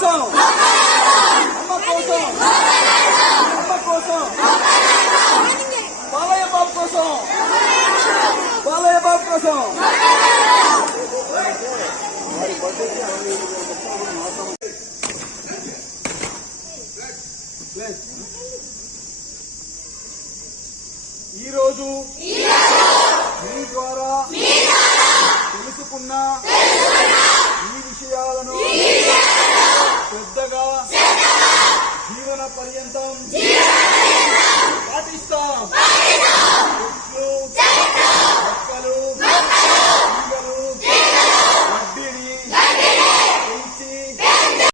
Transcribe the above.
కోసం అమ్మ కోసం అమ్మ కోసం బాలయ్య బాబు కోసం బాలయ్య బాబు కోసం ఈరోజు మీ ద్వారా తెలుసుకున్న ఈ విషయాలను శ్రద్ధగా జీవన పర్యంతం పాటిస్తాం.